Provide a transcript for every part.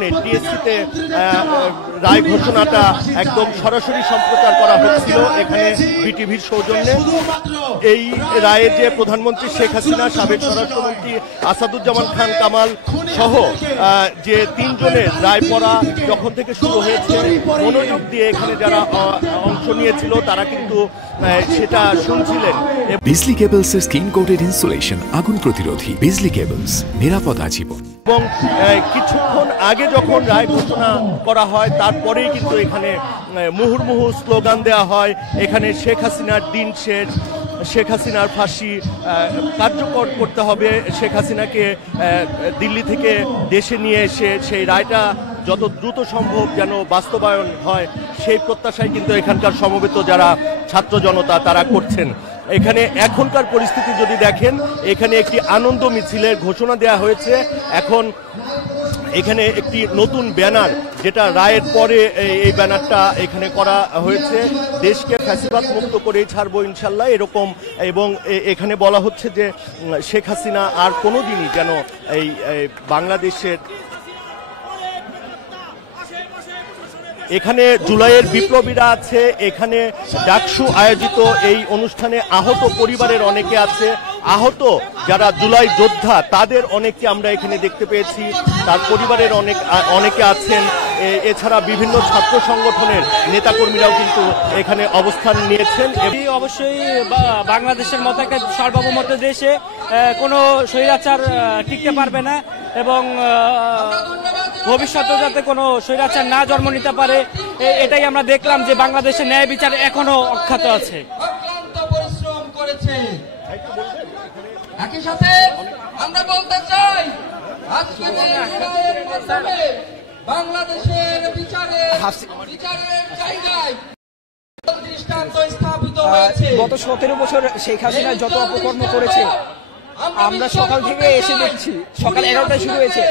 টিএসসিতে রায় ঘোষণাটা একদম সরাসরি সম্প্রচার করা হচ্ছিল এখানে বিটিভির সৌজন্যে। এই রায়ে যে প্রধানমন্ত্রী শেখ হাসিনা, সাবেক স্বরাষ্ট্রমন্ত্রী আসাদুজ্জামান খান কামাল সহ যে তিনজনের রায় পড়া যখন থেকে শুরু হয়েছে, মনোযোগ দিয়ে এখানে যারা অংশ নিয়েছিল তারা কিন্তু সেটা শুনছিলেন। বিজলি কেবলসের স্কিন কোটেড ইনসুলেশন আগুন প্রতিরোধী। বিজলি কেবলস, নিরাপদ আজীবন। এবং কিছুক্ষণ আগে যখন রায় ঘোষণা করা হয় তারপরেই কিন্তু এখানে মুহুর্মুহু স্লোগান দেওয়া হয়, এখানে শেখ হাসিনার দিন শেষ, শেখ হাসিনার ফাঁসি কার্যকর করতে হবে, শেখ হাসিনাকে দিল্লি থেকে দেশে নিয়ে এসে সেই রায়টা যত দ্রুত সম্ভব যেন বাস্তবায়ন হয়, সেই প্রত্যাশায় কিন্তু এখানকার সমবেত যারা ছাত্র জনতা তারা করছেন। এখানে এখনকার পরিস্থিতি যদি দেখেন, এখানে একটি আনন্দ মিছিলের ঘোষণা দেওয়া হয়েছে। এখন এখানে একটি নতুন ব্যানার, যেটা রায়ের পরে এই ব্যানারটা এখানে করা হয়েছে, দেশকে ফ্যাসিবাদ মুক্ত করেই ছাড়বো ইনশাল্লাহ এরকম। এবং এখানে বলা হচ্ছে যে শেখ হাসিনা আর কোনোদিনই যেন এই বাংলাদেশের, এখানে জুলাইয়ের বিপ্লবীরা আছে, এখানে ডাকসু আয়োজিত এই অনুষ্ঠানে আহত পরিবারের অনেকে আছে, আহত যারা জুলাই যোদ্ধা তাদের অনেককে আমরা এখানে দেখতে পেয়েছি, তার পরিবারের অনেকে আছেন। এছাড়া বিভিন্ন ছাত্র সংগঠনের নেতাকর্মীরাও কিন্তু এখানে অবস্থান নিয়েছেন। অবশ্যই বাংলাদেশের মতো একটা সার্বভৌমত্ব দেশে কোনো স্বৈরাচার টিকতে পারবে না এবং ভবিষ্যতে যাতে কোনো স্বৈরাচার না জন্ম নিতে পারে, এটাই আমরা দেখলাম যে বাংলাদেশের ন্যায় বিচার এখনো অক্ষত আছে। পরিশ্রম করেছে। একই সাথে আমরা বলতে চাই, আজকে বাংলাদেশের বিচারের জায়গায় দৃষ্টান্ত স্থাপিত হয়েছে। গত 17 বছর শেখ হাসিনা যত অপকর্ম করেছে আমরা সকাল থেকে এসে দেখছি, সকাল 11টায় শুরু হয়েছে।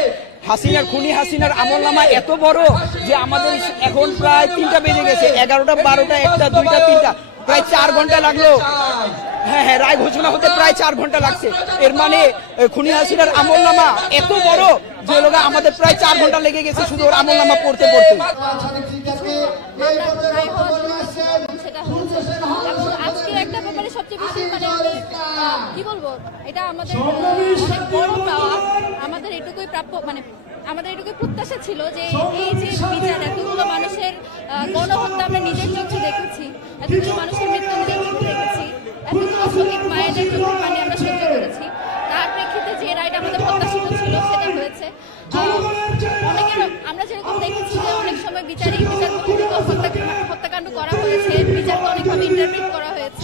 হাসিনার খুনি হাসিনার আমলনামা এত বড় যে আমাদের এখন প্রায় 3টা বেজে গেছে, 11টা 12টা 1টা 2টা 3টা প্রায় 4 ঘন্টা লাগলো। হ্যাঁ, রায় ঘোষণা হতে প্রায় 4 ঘন্টা লাগছে। এর মানে খুনি হাসিনার আমলনামা এত বড় যে লোক আমাদের প্রায় 4 ঘন্টা লেগে গেছে শুধু ওর আমলনামা পড়তে পড়তে। আজকে একটা ব্যাপারে সবচেয়ে বেশি কি বলবো, এটা আমাদের অনেক বড় পাওয়া। আমাদের এটুকুই প্রাপ্য, আমাদের এটুকুই প্রত্যাশা ছিল যে এই যে বিচার, এতগুলো মানুষের গণহত্যা আমরা নিজের চোখে দেখেছি, এতগুলো মানুষের মৃত্যু নিজের চোখে দেখেছি, এতগুলো শহীদ মায়েদের চোখের পানি আমরা সহ্য করেছি, তার প্রেক্ষিতে যে রায়টা আমাদের প্রত্যাশিত ছিল সেটা হয়েছে। অনেকের আমরা যেরকম দেখেছি যে অনেক সময় হত্যাকাণ্ড করা হয়েছে, বিচারকে অনেকভাবে ইন্টারপ্রিট করা হয়েছে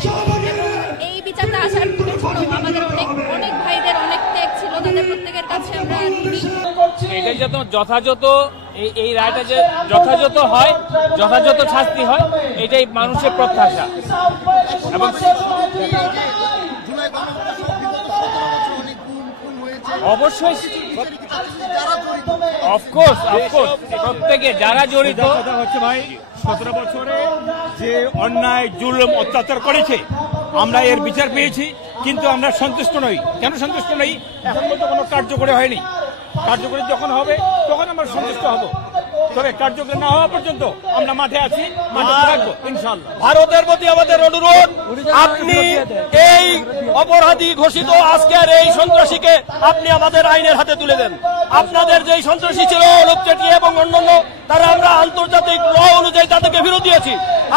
এবং এই বিচারটা আসার পেছনেও আমাদের অনেক ভাইদের অনেক ত্যাগ ছিল, তাদের প্রত্যেকের কাছে আমরা এটাই যত যথাযথ, এই রায়টা যে যথাযথ হয়, যথাযথ শাস্তি হয়, এটাই মানুষের প্রত্যাশা। এবং অবশ্যই অফকোর্স প্রত্যেকে যারা জড়িত হচ্ছে ভাই 17 বছরে যে অন্যায় জুলুম অত্যাচার করেছে আমরা এর বিচার পেয়েছি, কিন্তু আমরা সন্তুষ্ট নই। কেন সন্তুষ্ট নই? এখন পর্যন্ত কোনো কার্যকরী হয়নি। কার্যকরী যখন হবে তখন আমরা সন্তুষ্ট হব, তবে কার্যকরী না হওয়া পর্যন্ত আমরা মাঠে আছি, মাঠে থাকবো ইনশাআল্লাহ। ভারতের প্রতি আমাদের অনুরোধ, আপনি এই অপরাধী ঘোষিত আজকের এই সন্ত্রাসীকে আপনি আমাদের আইনের হাতে তুলে দেন। আপনাদের যে সন্ত্রাসী ছিল লোক চেটিয়া এবং অন্যান্য, তারা আমরা আন্তর্জাতিক ল অনুযায়ী তাদেরকে ফেরত দিয়েছি।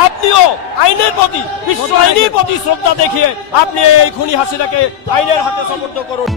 আপনিও আইনের প্রতি, বিশ্ব আইনের প্রতি শ্রদ্ধা দেখিয়ে আপনি এই খুনি হাসিনাকে আইনের হাতে সমর্থ করুন।